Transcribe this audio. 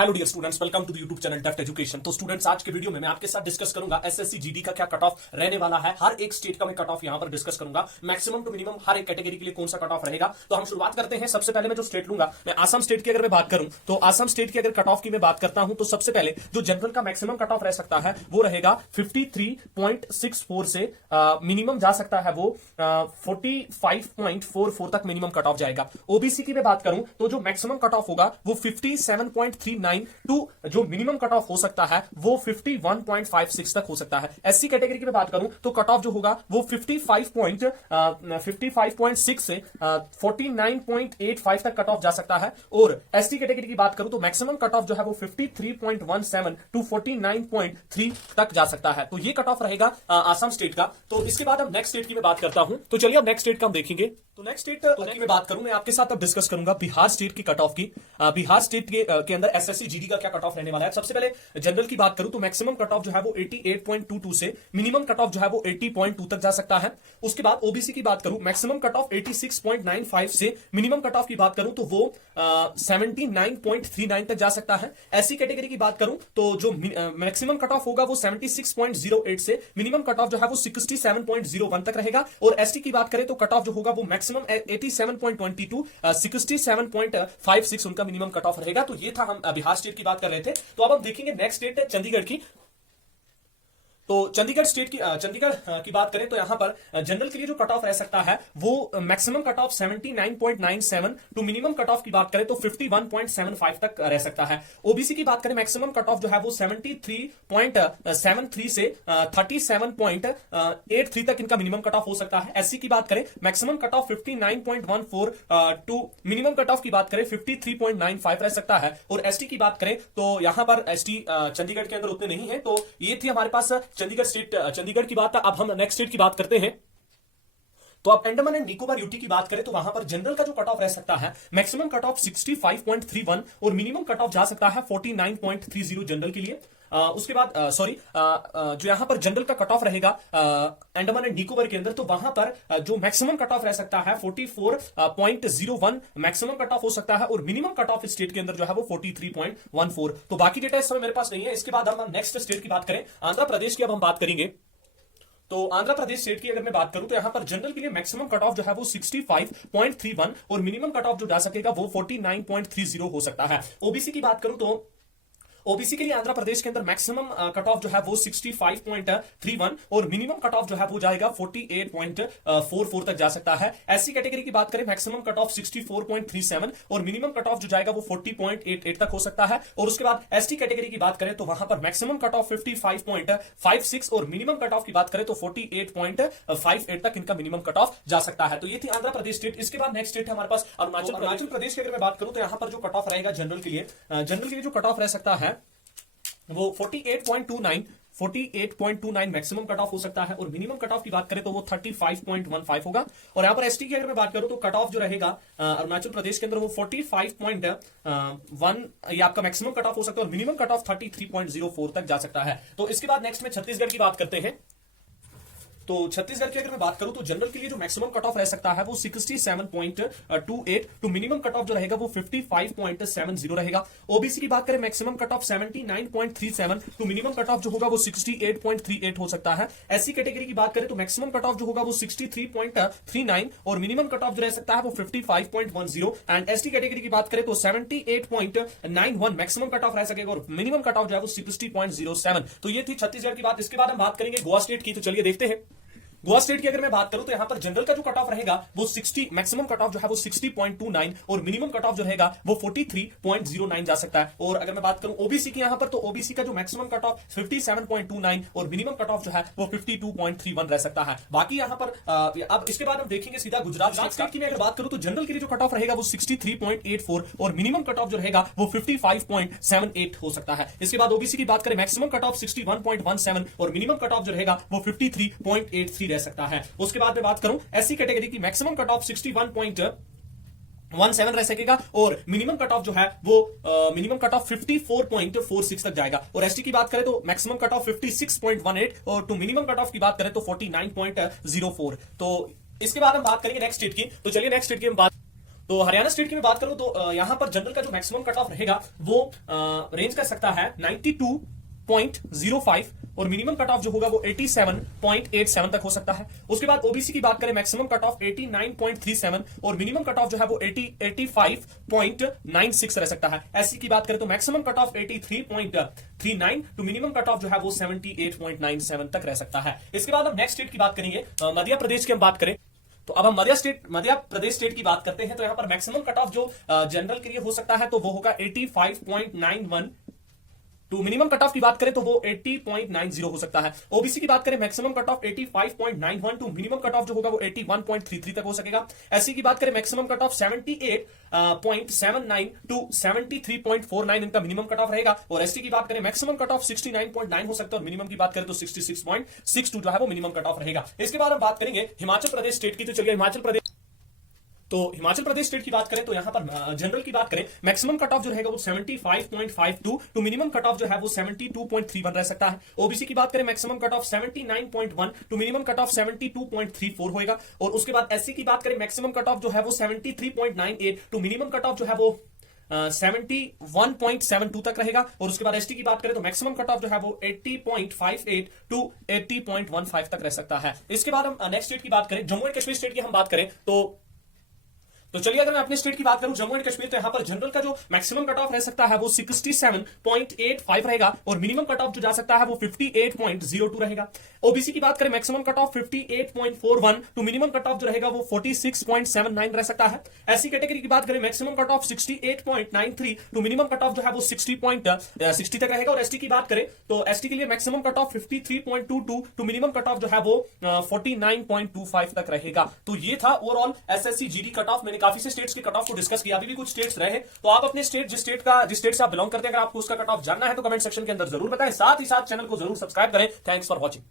Hello dear students, welcome to the YouTube channel Deft Education. तो students, आज के video में मैं आपके साथ डिस्कस करूंगा एसएससी जीडी का क्या कट ऑफ रहने वाला है। हर एक स्टेट का मैं कट ऑफ यहां पर डिस्कस करूंगा, मैक्सिमम टू मिनिमम हर एक कैटेगरी के लिए कौन सा कट ऑफ रहेगा। तो हम शुरुआत करते हैं। सबसे पहले मैं जो स्टेट लूंगा, मैं आसाम स्टेट की अगर मैं बात करूं तो आसाम स्टेट की अगर कट ऑफ की मैं बात करता हूं तो सबसे पहले जो जनरल का मैक्सिमम कट ऑफ रह सकता है वो रहेगा 53.64 से मिनिमम जा सकता है वो 45.44 तक मिनिमम कट ऑफ जाएगा। ओबीसी की मैं बात करूं तो जो मैक्सिमम कट ऑफ होगा वो 57.39 टू जो मिनिमम कट ऑफ हो सकता है वो 51.56 तक हो सकता है। एससी कैटेगरी की मैं बात करूं तो कट ऑफ जो होगा वो 55.6 से 49.85 तक कट ऑफ जा सकता है। और एसटी कैटेगरी की बात करूं तो मैक्सिमम कट ऑफ जो है वो 53.17 टू 49.3 तक जा सकता है। तो ये कट ऑफ रहेगा आसाम स्टेट का। तो इसके बाद अब नेक्स्ट स्टेट की मैं बात करता हूं। तो चलिए अब नेक्स्ट स्टेट का हम देखेंगे। तो नेक्स्ट स्टेट की मैं बात करूं, मैं आपके साथ अब डिस्कस करूंगा बिहार स्टेट की कट ऑफ की। बिहार स्टेट के अंदर एसएससी जीडी का क्या कट ऑफ रहने वाला है। सबसे पहले जनरल की बात करूं तो मैक्सिमम कट ऑफ जो है वो 88.22 से मिनिमम कट ऑफ जो है वो 80.2 तक जा सकता है। उसके बाद ओबीसी की बात करूं, मैक्सिमम कट ऑफ 86.95 से मिनिमम कट ऑफ की बात करूं तो वो 79.39 तक जा सकता है। एससी कैटेगरी की बात करूं तो जो मैक्सिमम कट ऑफ होगा वो 76.08 से मिनिमम कट ऑफ जो है वो 67.01 तक रहेगा। और एसटी की बात करें तो कट ऑफ जो होगा वो मैक्सिमम 87.22 67.56 उनका मिनिमम कट ऑफ रहेगा। तो ये था, हम बिहार स्टेट की बात कर रहे थे। तो अब हम देखेंगे नेक्स्ट स्टेट है चंडीगढ़ की। तो चंडीगढ़ स्टेट की बात करें तो यहां पर जनरल के लिए जो कट ऑफ रह सकता है वो maximum cut off 79.97 to minimum cut off की बात करें तो 51.75 तक रह सकता है। ओबीसी की बात करें मैक्सिमम कट ऑफ जो है वो 73.73 से 37.83 तक इनका मिनिमम कट ऑफ हो सकता है। एससी की बात करें maximum cut off 59.14 to minimum cut off की बात करें 53.95 रह सकता है। और एसटी की बात करें तो यहां पर एसटी चंडीगढ़ के अंदर उतने नहीं है। तो ये थी हमारे पास चंडीगढ़ की बात। अब हम नेक्स्ट स्टेट की बात करते हैं। तो अब अंडमान एंड निकोबार यूटी की बात करें तो वहां पर जनरल का जो कट ऑफ रह सकता है मैक्सिमम कट ऑफ 65.31 और मिनिमम कट ऑफ जा सकता है 49.30 जनरल के लिए। उसके बाद जो यहां पर जनरल का कट ऑफ रहेगा अंडमान एंड निकोबार के अंदर तो वहां पर जो मैक्सिमम कट ऑफ रह सकता है 44.01 मैक्सिमम कट ऑफ हो सकता है। और मिनिमम कट ऑफ स्टेट के अंदर जो है वो 43.14। तो बाकी डेटा इस समय मेरे पास नहीं है। इसके बाद हम नेक्स्ट स्टेट की बात करें, आंध्र प्रदेश की अब हम बात करेंगे। तो आंध्र प्रदेश स्टेट की अगर मैं बात करूं तो यहां पर जनरल के लिए मैक्सिमम कट ऑफ जो है वो 65.31 और मिनिमम कट ऑफ जो जा सकेगा वो 49.30 हो सकता है। ओबीसी की बात करूं तो ओबीसी के लिए आंध्र प्रदेश के अंदर मैक्सिमम कट ऑफ जो है वो 65.31 और मिनिमम कट ऑफ जो है वो जाएगा 48.44 तक जा सकता है। एससी कैटेगरी की बात करें मैक्सिमम कट ऑफ 64.37 और मिनिमम कट ऑफ जो जाएगा वो 40.88 तक हो सकता है। और उसके बाद एसटी कैटेगरी की बात करें तो वहां पर मैक्सिमम कट ऑफ 55.56 और मिनिमम कट ऑफ की बात करें तो 48.58 तक इनका मिनिमम कट ऑफ जा सकता है। तो ये थी आंध्र प्रदेश स्टेट। इसके बाद नेक्स्ट स्टेट है हमारे पास अरुणाचल प्रदेश की अगर मैं बात करूं तो यहां पर जो कट ऑफ रहेगा जनरल के लिए जो कट ऑफ रह सकता है वो 48.29 मैक्सिमम कट ऑफ हो सकता है। और मिनिमम कट ऑफ की बात करें तो वो 35.15 होगा। और यहां पर एसटी की अगर मैं बात करूं तो कट ऑफ जो रहेगा अरुणाचल प्रदेश के अंदर वो 45.1 ये आपका मैक्सिमम कट ऑफ हो सकता है और मिनिमम कट ऑफ 33.04 तक जा सकता है। तो इसके बाद नेक्स्ट में छत्तीसगढ़ की बात करते हैं। तो छत्तीसगढ़ की अगर मैं बात करूं तो जनरल के लिए जो मैक्सिमम कट ऑफ रह सकता है वो 67.28 टू मिनिमम कट ऑफ जो रहेगा वो 55.70 रहेगा। ओबीसी की बात करें maximum cut off 79.37 to minimum cut off जो होगा वो 68.38 हो सकता है। एससी कैटेगरी की बात करें तो मैक्सिमम कट ऑफ जो होगा वो 63.39 और मिनिमम कट ऑफ जो रह सकता है वो 55.10। एंड एसटी कैटेगरी की बात करें तो 78.91 मैक्सिमम कट ऑफ रह सकेगा और मिनिमम कट ऑफ जो है वो 60.07। तो ये थी छत्तीसगढ़ की बात। इसके बाद हम बात करेंगे गोवा स्टेट की। तो चलिए देखते हैं गोवा स्टेट की अगर मैं बात करूं तो यहां पर जनरल का जो कट ऑफ रहेगा वो 60 मैक्सिमम कट ऑफ जो है वो 60.29 और मिनिमम कट ऑफ जो रहेगा वो 43.09 जा सकता है। और अगर मैं बात करूं ओबीसी की यहां पर तो ओबीसी का जो मैक्सिमम कट ऑफ 57.29 और मिनिमम कट ऑफ जो है वो 52.31 रह सकता है। बाकी यहां पर अब इसके बाद हम देखेंगे सीधा गुजरात स्टेट की मैं अगर बात करूं तो जनरल के लिए जो कट ऑफ रहेगा वो 63.84 और मिनिमम कट ऑफ जो रहेगा वो 55.78 हो सकता है। इसके बाद ओबीसी की बात करें मैक्सिमम कट ऑफ 61.17 और मिनिमम कट ऑफ जो रहेगा वो 53.83 रह सकता है। उसके बाद मैं बात करूं एससी कैटेगरी की मैक्सिमम कट ऑफ 61.17 रह सकेगा और मिनिमम कट ऑफ जो है वो मिनिमम कट ऑफ 54.46 तक जाएगा। और एसटी की बात करें तो मैक्सिमम कट ऑफ 56.18 और टू मिनिमम कट ऑफ की बात करें तो 49.04। तो इसके बाद हम बात करेंगे नेक्स्ट स्टेट की। तो चलिए नेक्स्ट स्टेट की हम बात तो हरियाणा स्टेट की मैं बात करूं तो यहां पर जनरल का जो मैक्सिमम कट ऑफ रहेगा वो रेंज कर सकता है 92.05 और मिनिमम कट ऑफ जो होगा वो 87.87 तक हो सकता है। उसके बाद ओबीसी की बात करें, मैक्सिमम कट ऑफ 89.37 और मिनिमम कट ऑफ जो है वो 85.96 रह सकता है। एससी की बात करें तो मैक्सिमम कट ऑफ 83.39 तो मिनिमम कट ऑफ जो है वो 78.97 तक रह सकता है। इसके बाद हम नेक्स्ट स्टेट की बात करेंगे, मध्य प्रदेश की हम बात करें तो अब हम मध्य प्रदेश स्टेट की बात करते हैं। तो यहां पर मैक्सिमम कट ऑफ जो जनरल के लिए हो सकता है तो वो होगा 85.91 तो मिनिमम कट ऑफ की बात करें तो वो 80.90 हो सकता है। ओबीसी की बात करें, maximum cut off 85.91 to minimum cut off जो होगा वो 81.33 तक हो सकेगा। एससी की बात करें, मैक्सिमम कट ऑफ 78.79 टू 73.49 इनका मिनिमम कट ऑफ रहेगा। और एसटी की बात करें, मैक्सिमम कट ऑफ 69.9 हो सकता है और मिनिमम की बात करें तो 66.62 जो है वो मिनिमम कट ऑफ रहेगा। इसके बाद हम बात करेंगे हिमाचल प्रदेश स्टेट की। तो चलिए हिमाचल प्रदेश स्टेट की बात करें तो यहां पर जनरल की बात करें, मैक्सिमम कट ऑफ जो रहेगा वो 75.52 टू मिनिमम कट ऑफ जो है वो 72.31 रह सकता है। ओबीसी की बात करें, maximum cut off 79.1 to minimum cut off 72.34 होगा। और उसके बाद एससी की बात करें, मैक्सिमम कट ऑफ जो है वो 73.98 टू मिनिमम कट ऑफ जो है वो 71.72 तक रहेगा। और उसके बाद एसटी की बात करें तो मैक्सिमम कट ऑफ जो है वो 80.58 टू 80.15 तक रह सकता है। इसके बाद हम नेक्स्ट स्टेट की बात करें, जम्मू एंड कश्मीर स्टेट की हम बात करें तो चलिए अगर मैं अपने स्टेट की बात करूं जम्मू एंड कश्मीर, तो यहां पर जनरल का जो मैक्सिमम कट ऑफ रह सकता है वो 67.85 रहेगा और मिनिमम कट ऑफ जो जा सकता है वो 58.02 रहेगा। ओबीसी की बात करें, maximum cut off 58.41 to minimum cut off जो रहेगा वो 46.79 रह सकता है। एससी कैटेगरी की बात करें, maximum cut off 68.93 to minimum cut off जो है वो 60 तक रहेगा। और एसटी की बात करें तो एसटी के लिए maximum cut off 53.22 to minimum cut off जो है वो 49.25 तक रहेगा। तो ये था overall SSC GD cut off. मैंने काफी से स्टेट्स के कट ऑफ को डिस्कस किया, अभी भी कुछ स्टेट्स रहे तो आप अपने स्टेट जिस स्टेट से आप बिलोंग करते हैं, अगर आपको उसका कट ऑफ जानना है तो कमेंट सेक्शन के अंदर जरूर बताएं। साथ ही साथ चैनल को जरूर सब्सक्राइब करें। Thanks for watching.